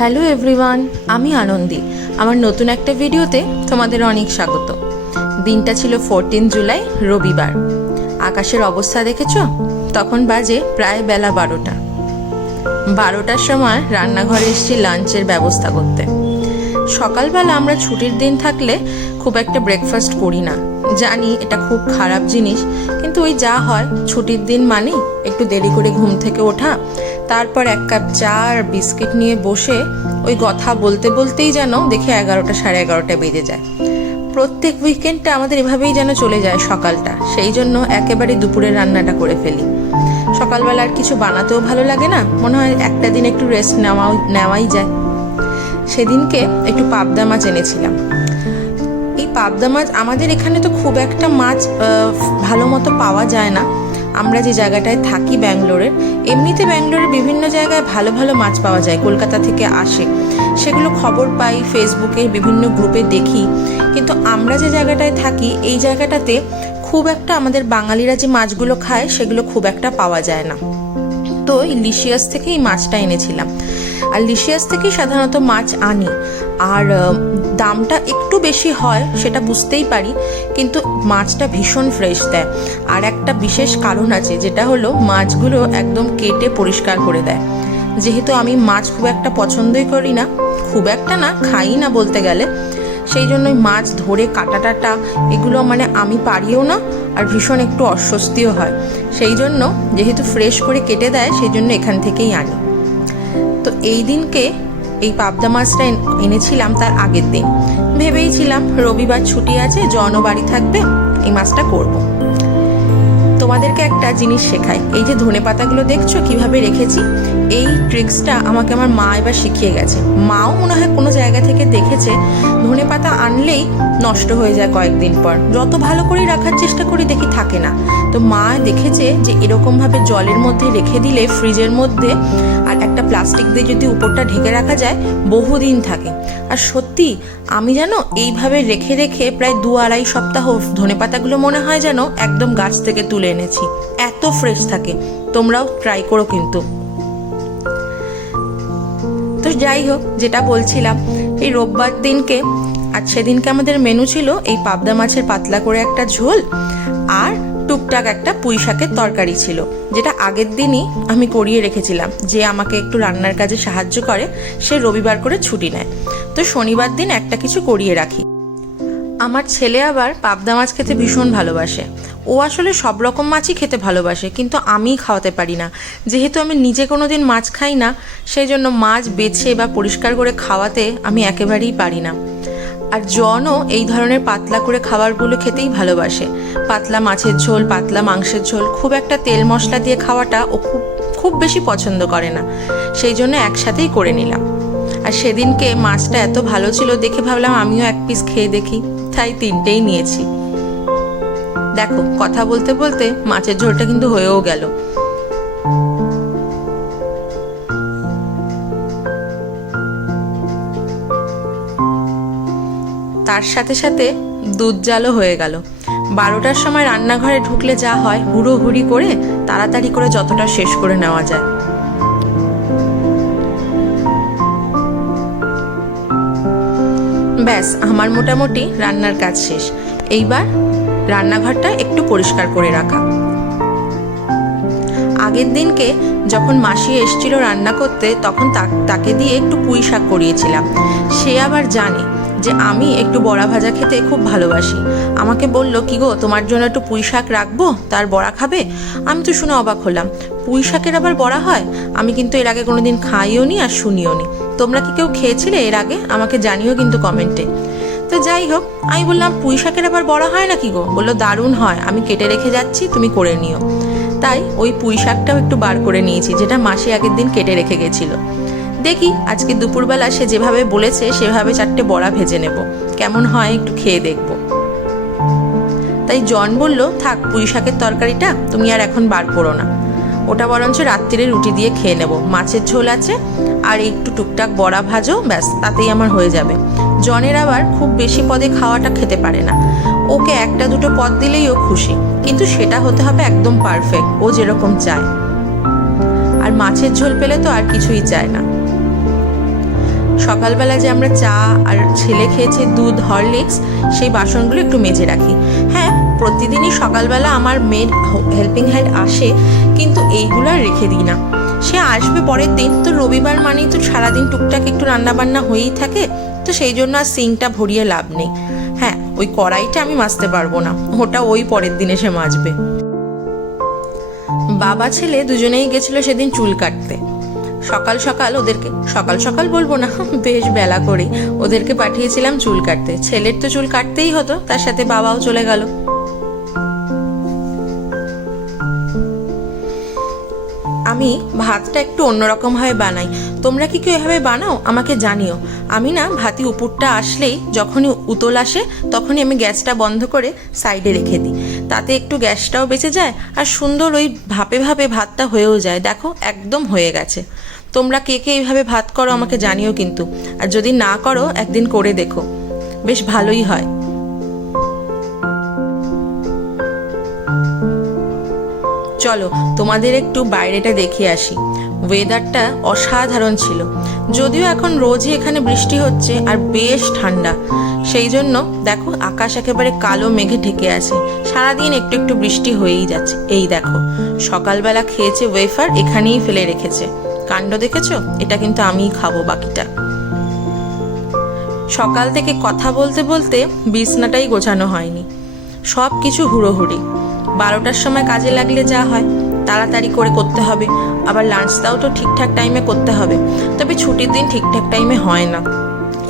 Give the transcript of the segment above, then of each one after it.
Hello everyone, আমি আনন্দি। আমার নতুন একটা ভিডিওতে তোমাদের অনেক স্বাগত। দিনটা ছিল 14 জুলাই, রবিবার। আকাশের অবস্থা দেখেছো? তখন বাজে প্রায় বেলা 12টার সময় রান্নাঘরে এসেছি লাঞ্চের ব্যবস্থা করতে। সকালবেলা আমরা ছুটির দিন থাকলে খুব একটা ব্রেকফাস্ট করি না, জানি এটা খুব খারাপ জিনিস, কিন্তু ওই যা হয়, ছুটির দিন মানে একটু দেরি করে ঘুম থেকে ওঠা, তারপর এক কাপ চা আর বিস্কিট নিয়ে বসে ওই কথা বলতে বলতেই যেন দেখি 11টা সাড়ে 11টা বেজে যায়। প্রত্যেক উইকেন্ডটা আমাদের এভাবেই যেন চলে যায় সকালটা, সেই জন্য একেবারে দুপুরের রান্নাটা করে ফেলি। সকালবেলা আর কিছু বানাতেও ভালো লাগে না, মনে হয় একটা দিন একটু রেস্ট নেওয়াই যায়। সেদিনকে একটু পাবদা মাছ এনেছিলাম। এই পাবদা মাছ আমাদের এখানে তো খুব একটা মাছ ভালো মতো পাওয়া যায় না। আমরা যে জায়গাটায় থাকি ব্যাঙ্গালোরের, এমনিতে ব্যাঙ্গালোরের বিভিন্ন জায়গায় ভালো ভালো মাছ পাওয়া যায়, কলকাতা থেকে আসে, সেগুলো খবর পাই, ফেসবুকে বিভিন্ন গ্রুপে দেখি। কিন্তু আমরা যে জায়গাটায় থাকি এই জায়গাটাতে খুব একটা আমাদের বাঙালিরা যে মাছগুলো খায় সেগুলো খুব একটা পাওয়া যায় না। তো এই লিশিয়াস থেকে এই মাছটা এনেছিলাম, আর লিশিয়াস থেকেই সাধারণত মাছ আনি। আর দামটা একটু বেশি হয় সেটা বুঝতেই পারি, কিন্তু মাছটা ভীষণ ফ্রেশ দেয়। আর একটা বিশেষ কারণ আছে, যেটা হলো মাছগুলো একদম কেটে পরিষ্কার করে দেয়। যেহেতু আমি মাছ খুব একটা পছন্দই করি না, খুব একটা না, খাই না বলতে গেলে, সেই জন্যই মাছ ধরে কাটাটা এগুলো মানে আমি পারিও না, আর ভীষণ একটু অস্বস্তিও হয়। সেই জন্য যেহেতু ফ্রেশ করে কেটে দেয়, সেই জন্য এখান থেকেই আনি। তো এই দিনকে এই পাবদা মাছটা এনেছিলাম তার আগের দিন। ভেবেইছিলাম রবিবার ছুটি আছে, জনও বাড়ি থাকবে, এই মাছটা করব। তোমাদেরকে একটা জিনিস শেখাই, এই যে ধনেপাতাগুলো দেখছো কিভাবে রেখেছি, এই ট্রিক্সটা আমাকে আমার মা এবার শিখিয়ে গেছে। মাও মনে হয় কোনো জায়গা থেকে দেখেছে, ধনেপাতা আনলেই নষ্ট হয়ে যায় কয়েকদিন পর, যত ভালো করেই রাখার চেষ্টা করি দেখি থাকে না। তো মা দেখেছে যে এরকমভাবে জলের মধ্যে রেখে দিলে, ফ্রিজের মধ্যে, আর একটা প্লাস্টিক দিয়ে যদি উপরটা ঢেকে রাখা যায়, বহুদিন থাকে। আর সত্যি আমি যেন এইভাবে রেখে রেখে প্রায় 2-2.5 সপ্তাহ ধনেপাতাগুলো মনে হয় যেন একদম গাছ থেকে তুলে এনেছি, এত ফ্রেশ থাকে। তোমরাও ট্রাই করো কিন্তু। তো যাই হোক, যেটা বলছিলাম, এই রোববার দিনকে, আর সেদিনকে আমাদের মেনু ছিল এই পাবদা মাছের পাতলা করে একটা ঝোল, আর টুকটাক একটা পুঁই শাকের তরকারি ছিল, যেটা আগের দিনই আমি করিয়ে রেখেছিলাম। যে আমাকে একটু রান্নার কাজে সাহায্য করে, সে রবিবার করে ছুটি নেয়, তো শনিবার দিন একটা কিছু করিয়ে রাখি। আমার ছেলে আবার পাবদা মাছ খেতে ভীষণ ভালোবাসে। ও আসলে সব রকম মাছই খেতে ভালোবাসে, কিন্তু আমিই খাওয়াতে পারি না। যেহেতু আমি নিজে কোনো দিন মাছ খাই না, সেই জন্য মাছ বেছে বা পরিষ্কার করে খাওয়াতে আমি একেবারেই পারি না। আর জনও এই ধরনের পাতলা করে খাবারগুলো খেতেই ভালোবাসে। পাতলা মাছের ঝোল, পাতলা মাংসের ঝোল, খুব একটা তেল মশলা দিয়ে খাওয়াটা ও খুব বেশি পছন্দ করে না। সেই জন্য একসাথেই করে নিলাম। আর সেদিনকে মাছটা এত ভালো ছিল দেখে ভাবলাম আমিও এক পিস খেয়ে দেখি, তাই 3টেই নিয়েছি। দেখো, কথা বলতে বলতে মাছের ঝোলটা কিন্তু হয়েও গেল। তার সাথে সাথে দুধ জালও হয়ে গেল। 12টার সময় রান্নাঘরে ঢুকলে যা হয়, হুড়োহুড়ি করে তাড়াতাড়ি করে যতটা শেষ করে নেওয়া যায়। ব্যাস, আমার মোটামুটি রান্নার কাজ শেষ। এইবার রান্নাঘরটা একটু পরিষ্কার করে রাখা। আগের দিনকে যখন মাসি এসেছিল রান্না করতে, তখন তাকে দিয়ে একটু পুঁই শাক করিয়েছিলাম। সে আবার জানে যে আমি একটু বড়া ভাজা খেতে খুব ভালোবাসি। আমাকে বলল, কি গো, তোমার জন্য একটু পুঁই শাক রাখবো, তার বড়া খাবে? আমি তো শুনে অবাক হলাম, পুঁই শাকের আবার বড়া হয়? আমি কিন্তু এর আগে কোনোদিন খাইও নি আর শুনিও নি। তোমরা কি কেউ খেয়েছিলে এর আগে? আমাকে জানিও কিন্তু কমেন্টে। তো যাই হোক, আমি বললাম, পুঁই শাকের আবার বড়া হয় নাকি গো? বললো, দারুণ হয়, আমি কেটে রেখে যাচ্ছি, তুমি করে নিও। তাই ওই পুঁই শাকটাও একটু বার করে নিয়েছি, যেটা মাসি আগের দিন কেটে রেখে গেছিল। দেখি আজকে দুপুরবেলা সে যেভাবে বলেছে সেভাবে 4টে বড়া ভেজে নেব, কেমন হয় একটু খেয়ে দেখব। তাই জন বলল, থাক, পুঁই শাকের তরকারিটা তুমি আর এখন বার করো না, ওটা বরঞ্চ রাত্রিরে রুটি দিয়ে খেয়ে নেব। মাছের ঝোল আছে, আর একটু টুকটাক বড়া ভাজো, ব্যাস, তাতেই আমার হয়ে যাবে। জনের আবার খুব বেশি পদে খাওয়াটা খেতে পারে না, ওকে 1-2 পদ দিলেই ও খুশি, কিন্তু সেটা হতে হবে একদম পারফেক্ট, ও যেরকম চায়। আর মাছের ঝোল পেলে তো আর কিছুই চায় না। সকালবেলা যে আমরা চা আর ছেলে খেয়েছে দুধ হরলিক্স, সেই বাসনগুলো একটু মেজে রাখি। হ্যাঁ, প্রতিদিনই সকালবেলা আমার মেড হেল্পিং হ্যান্ড আসে, কিন্তু এইগুলো আর রেখে দিই না। সে আসবে পরের দিন, তো রবিবার মানেই তো সারাদিন টুকটাক একটু রান্নাবান্না হয়েই থাকে, তো সেই জন্য আর সিঙ্কটা ভরিয়ে লাভ নেই। হ্যাঁ, ওই কড়াইটা আমি মাজতে পারবো না, ওটা ওই পরের দিন এসে মাজবে। বাবা ছেলে দুজনেই গেছিলো সেদিন চুল কাটতে। সকাল সকাল ওদেরকে, সকাল সকাল বলবো না, বেশ বেলা করে ওদেরকে পাঠিয়েছিলাম চুল কাটতে। ছেলের তো চুল কাটতেই হতো, তার সাথে বাবাও চলে গেল। আমি ভাতটা একটু অন্যরকমভাবে বানাই, তোমরা কি কেউ এভাবে বানাও আমাকে জানিও। আমি না ভাতি উপরটা আসলেই, যখনই উতল আসে তখনই আমি গ্যাসটা বন্ধ করে সাইডে রেখে দিই, তাতে একটু গ্যাসটাও বেঁচে যায় আর সুন্দর ওই ভাপে ভাপে ভাতটা হয়েও যায়। দেখো একদম হয়ে গেছে। তোমরা কে কে এইভাবে ভাত করো আমাকে জানিও কিন্তু, আর যদি না করো একদিন করে দেখো, বেশ ভালোই হয়। চলো তোমাদের একটু বাইরেটা দেখিয়ে আসি। ওয়েদারটা অসাধারণ ছিল, যদিও এখন রোজই এখানে বৃষ্টি হচ্ছে আর বেশ ঠান্ডা। সেই জন্য দেখো আকাশ একেবারে কালো মেঘে ঢেকে আছে, সারাদিন একটু একটু বৃষ্টি হয়েই যাচ্ছে। এই দেখো সকালবেলা খেয়েছে ওয়েফার, এখানেই ফেলে রেখেছে। কাণ্ড দেখেছো? এটা কিন্তু আমিই খাবো বাকিটা। সকাল থেকে কথা বলতে বলতে বিছনাটাই গোছানো হয়নি, সব কিছু হুড়োহুড়ি। 12টার সময় কাজে লাগলে যা হয়, তাড়াতাড়ি করে করতে হবে, আবার লাঞ্চটাও তো ঠিকঠাক টাইমে করতে হবে। তবে ছুটির দিন ঠিকঠাক টাইমে হয় না,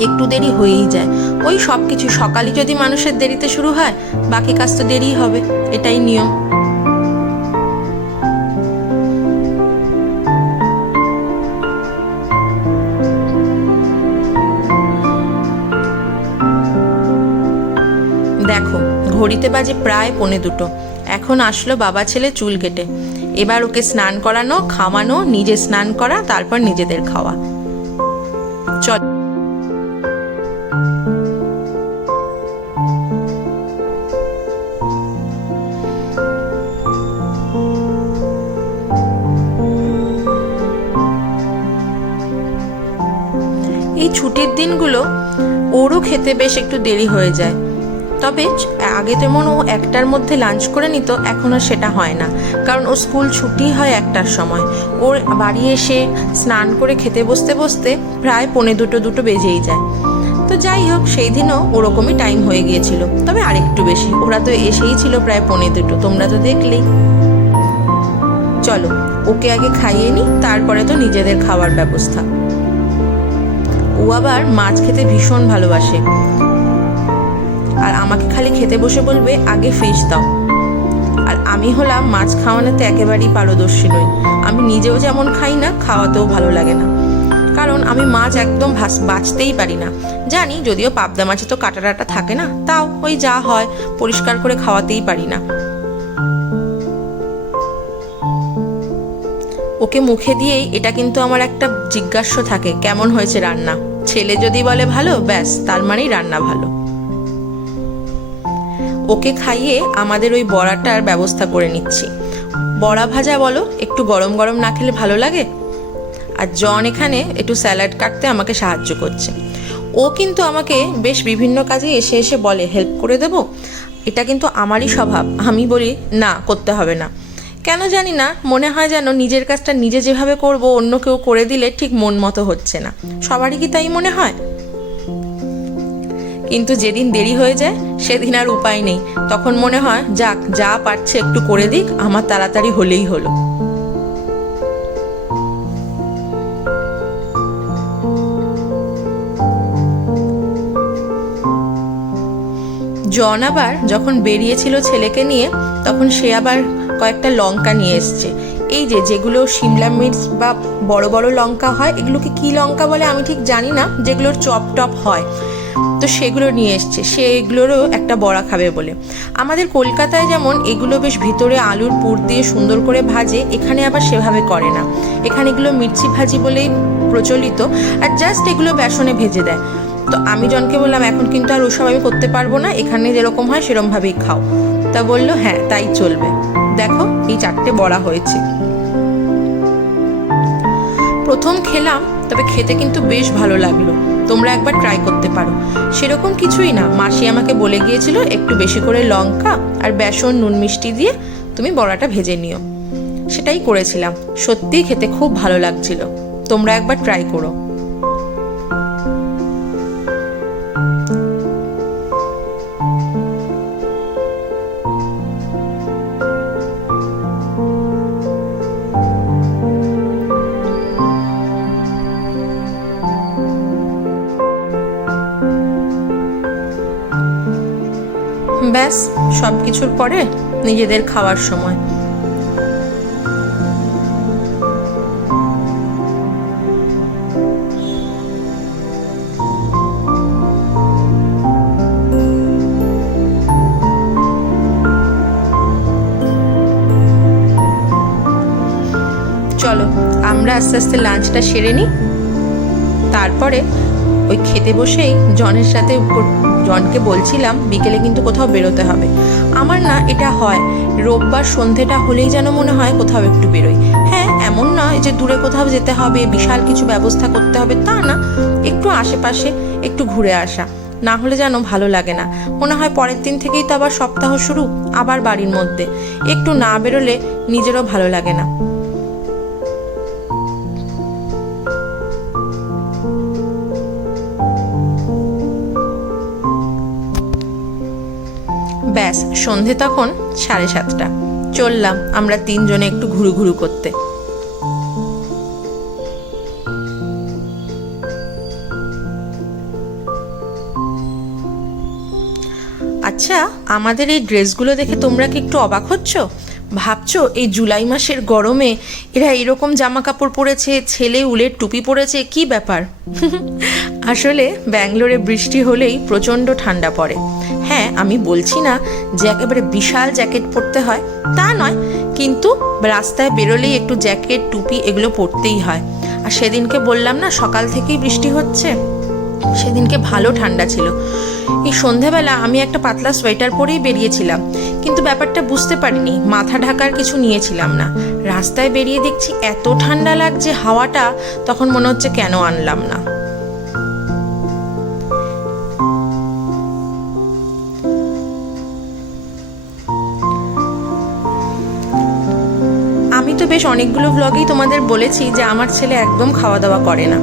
একটু দেরি হয়েই যায়। ওই সব কিছু সকালে যদি মানুষের দেরিতে শুরু হয়, বাকি কাজ তো দেরিই হবে, এটাই নিয়ম। দেখো ঘড়িতে বাজে প্রায় 1:45। এখন আসলো বাবা ছেলে চুল কেটে। এবার ওকে স্নান করানো, খাওয়ানো, নিজে স্নান করা, তারপর নিজেদের খাওয়া। চল এই ছুটির দিনগুলো ওরও খেতে বেশ একটু দেরি হয়ে যায়। তবে আগে যেমন ও 1টার মধ্যে লাঞ্চ করে নিত, এখন আর সেটা হয় না, কারণ ওর স্কুল ছুটি হয় 1টার সময়। ওর বাড়ি এসে স্নান করে খেতে বসতে বসতে প্রায় 1:45 বেজেই যায়। তো যাই হোক, সেই দিনও ওরকমই টাইম হয়ে গিয়েছিল, তবে আরেকটু বেশি। ওরা তো এসেই ছিল প্রায় 1:45, তোমরা তো দেখলেই। চলো ওকে আগে খাইয়ে নিই, তারপরে তো নিজেদের খাওয়ার ব্যবস্থা। ও আবার মাছ খেতে ভীষণ ভালোবাসে, আর আমাকে খালি খেতে বসে বলবে আগে ফিশ দাও। আর আমি হলাম মাছ খাওয়ানোতে একেবারেই পারদর্শী নই। আমি নিজেও যেমন খাই না, খাওয়াতেও ভালো লাগে না, কারণ আমি মাছ একদম বাছতেই পারি না। জানি যদিও পাবদা মাছে তো কাটা টাটা থাকে না, তাও ওই যা হয় পরিষ্কার করে খাওয়াতেই পারি না। ওকে মুখে দিয়েই এটা কিন্তু আমার একটা জিজ্ঞাস্য থাকে, কেমন হয়েছে রান্না। ছেলে যদি বলে ভালো, ব্যাস তার মানেই রান্না ভালো। ওকে খাইয়ে আমাদের ওই বড়াটার ব্যবস্থা করে নিচ্ছি। বড়া ভাজা বলো, একটু গরম গরম না খেলে ভালো লাগে। আর জন এখানে একটু স্যালাড কাটতে আমাকে সাহায্য করছে। ও কিন্তু আমাকে বেশ বিভিন্ন কাজে এসে এসে বলে হেল্প করে দেব। এটা কিন্তু আমারই স্বভাব, আমি বলি না, করতে হবে না। কেন জানি না, মনে হয় যেন নিজের কাজটা নিজে যেভাবে করব অন্য কেউ করে দিলে ঠিক মন মতো হচ্ছে না। সবারই কি তাই মনে হয়? কিন্তু যেদিন দেরি হয়ে যায় সেদিন আর উপায় নেই, তখন মনে হয় যাক, যা পারছে একটু করে দিক, আমার তাড়াতাড়ি হলেই হলো। জন আবার যখন বেরিয়েছিল ছেলেকে নিয়ে, তখন সে আবার কয়েকটা লঙ্কা নিয়ে এসছে। এই যেগুলো সিমলা মির্চ বা বড় বড় লঙ্কা হয়, এগুলোকে কি লঙ্কা বলে আমি ঠিক জানি না, যেগুলোর চপ টপ হয়, তো সেগুলো নিয়ে এসছে। সে এগুলোরও একটা বড়া খাবে বলে। আমাদের কলকাতায় যেমন এগুলো বেশ ভিতরে আলুর পুর দিয়ে সুন্দর করে ভাজে, এখানে আবার সেভাবে করে না। এখানে এগুলো মির্চি ভাজি বলেই প্রচলিত, আর জাস্ট এগুলো বেসনে ভেজে দেয়। তো আমি জনকে বললাম এখন কিন্তু আর ওসব আমি করতে পারবো না, এখানে যেরকম হয় সেরকমভাবেই খাও। তা বললো হ্যাঁ তাই চলবে। দেখো এই 4টে বড়া হয়েছে। প্রথম খেলাম তবে খেতে কিন্তু বেশ ভালো লাগলো। তোমরা একবার ট্রাই করতে পারো। সেরকম কিছুই না, মাসি আমাকে বলে গিয়েছিল একটু বেশি করে লঙ্কা আর বেসন নুন মিষ্টি দিয়ে তুমি বড়াটা ভেজে নিও, সেটাই করেছিলাম। সত্যিই খেতে খুব ভালো লাগছিল। তোমরা একবার ট্রাই করো। ব্যাস, সব কিছুর পরে নিজেদের খাওয়ার সময়। চলো আমরা আস্তে আস্তে লাঞ্চটা সেরে নিই। তারপরে ওই খেতে বসেই জনকে বলছিলাম বিকেলে কিন্তু কোথাও বেরোতে হবে। আমার না এটা হয়, রোববার সন্ধেটা হলেই যেন মনে হয় কোথাও একটু বেরোই। হ্যাঁ, এমন নয় যে দূরে কোথাও যেতে হবে, বিশাল কিছু ব্যবস্থা করতে হবে, তা না, একটু আশেপাশে একটু ঘুরে আসা, না হলে যেন ভালো লাগে না। মনে হয় পরের দিন থেকেই তো আবার সপ্তাহ শুরু, আবার বাড়ির মধ্যে। একটু না বেরোলে নিজেরও ভালো লাগে না। ব্যাস, সন্ধে তখন 7:30। চললাম আমরা তিনজনে একটু ঘুরু করতে। আচ্ছা, আমাদের এই ড্রেসগুলো দেখে তোমরা কি একটু অবাক হচ্ছ? ভাবছো এই জুলাই মাসের গরমে এরা এরকম জামা কাপড় পরেছে, ছেলে উলের টুপি পরেছে, কি ব্যাপার? আসলে ব্যাঙ্গালোরে বৃষ্টি হলেই প্রচণ্ড ঠান্ডা পড়ে। হ্যাঁ, আমি বলছি না যে একেবারে বিশাল জ্যাকেট পরতে হয়, তা নয়, কিন্তু রাস্তায় বেরোলেই একটু জ্যাকেট টুপি এগুলো পরতেই হয়। আর সেদিনকে বললাম না সকাল থেকেই বৃষ্টি হচ্ছে, সেদিনকে ভালো ঠান্ডা ছিল। এই সন্ধেবেলা আমি একটা পাতলা সোয়েটার পরেই বেরিয়েছিলাম, কিন্তু ব্যাপারটা বুঝতে পারিনি, মাথা ঢাকার কিছু নিয়েছিলাম না। রাস্তায় বেরিয়ে দেখছি এত ঠান্ডা লাগছে হাওয়াটা, তখন মনে হচ্ছে কেন আনলাম না। আমি তো বেশ অনেকগুলো ব্লগেই তোমাদের বলেছি যে আমার ছেলে একদম খাওয়া দাওয়া করে না।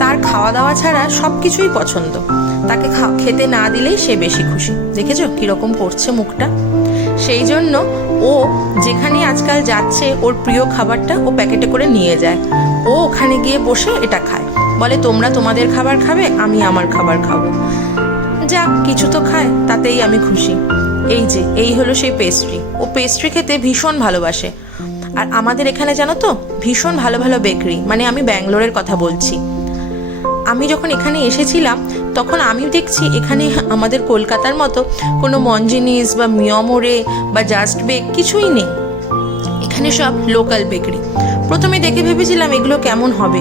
তার খাওয়া দাওয়া ছাড়া সব কিছুই পছন্দ, তাকে খেতে না দিলেই সে বেশি খুশি। দেখেছো কিরকম করছে মুখটা? সেই জন্য ও যেখানে আজকাল যাচ্ছে ওর প্রিয় খাবারটা ও প্যাকেটে করে নিয়ে যায়। ও ওখানে গিয়ে বসে এটা খায়, বলে তোমরা তোমাদের খাবার খাবে, আমি আমার খাবার খাবো। যাক, কিছু তো খায়, তাতেই আমি খুশি। এই হলো সেই পেস্ট্রি। ও পেস্ট্রি খেতে ভীষণ ভালোবাসে। আর আমাদের এখানে জানো তো ভীষণ ভালো ভালো বেকারি, মানে আমি ব্যাঙ্গালোরের কথা বলছি। আমি যখন এখানে এসেছিলাম তখন আমি দেখছি এখানে আমাদের কলকাতার মতো কোনো মঞ্জিনিস বা মিয়মোরে বা জাস্ট বেক কিছুই নেই। এখানে সব লোকাল বেকারি। প্রথমে দেখে ভেবেছিলাম এগুলো কেমন হবে,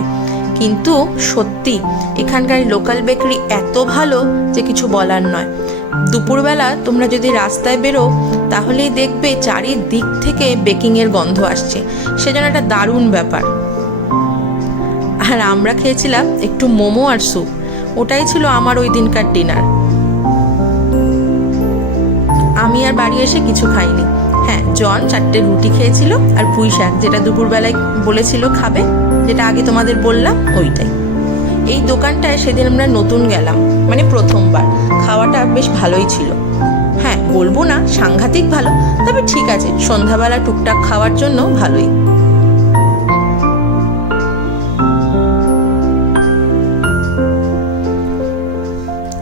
কিন্তু সত্যি এখানকার লোকাল বেকারি এত ভালো যে কিছু বলার নয়। দুপুরবেলা তোমরা যদি রাস্তায় বেরো তাহলেই দেখবে চারিদিক থেকে বেকিংয়ের গন্ধ আসছে, সেজন্য একটা দারুণ ব্যাপার। আর আমরা খেয়েছিলাম একটু মোমো আর স্যুপ, ওটাই ছিল আমার ওই দিনকার ডিনার। আমি আর বাড়ি এসে কিছু খাইনি। হ্যাঁ, জন 4টে রুটি খেয়েছিল আর পুঁই শাক, যেটা দুপুরবেলায় বলেছিল খাবে, যেটা আগে তোমাদের বললাম ওইটাই। এই দোকানটায় সেদিন আমরা নতুন গেলাম, মানে প্রথমবার। খাওয়াটা বেশ ভালোই ছিল। হ্যাঁ, বলবো না সাংঘাতিক ভালো, তবে ঠিক আছে, সন্ধ্যাবেলা টুকটাক খাওয়ার জন্য ভালোই।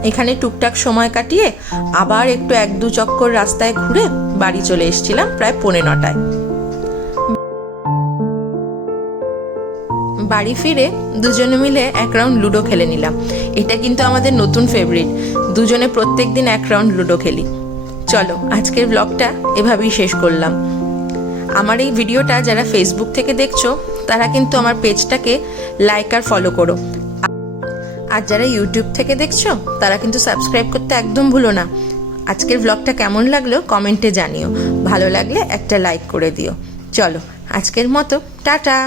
এখানে টুকটাক সময় কাটিয়ে আবার একটু 1-2 চক্কর রাস্তায় ঘুরে বাড়ি চলে এসেছিলাম প্রায় 9:45। বাড়ি ফিরে দুজনে মিলে 1 রাউন্ড লুডো খেলে নিলাম। এটা কিন্তু আমাদের নতুন ফেভারিট, দুজনে প্রত্যেক দিন 1 রাউন্ড লুডো খেলি। চলো আজকের ব্লগটা এভাবেই শেষ করলাম। আমার এই ভিডিওটা যারা ফেসবুক থেকে দেখছো তারা কিন্তু আমার পেজটাকে লাইক আর ফলো করো, আর যারা ইউটিউব থেকে দেখছো তারা কিন্তু সাবস্ক্রাইব করতে একদম ভুলো না। আজকের ব্লগটা কেমন লাগলো কমেন্টে জানিও, ভালো লাগলে একটা লাইক করে দিও। চলো আজকের মতো টাটা।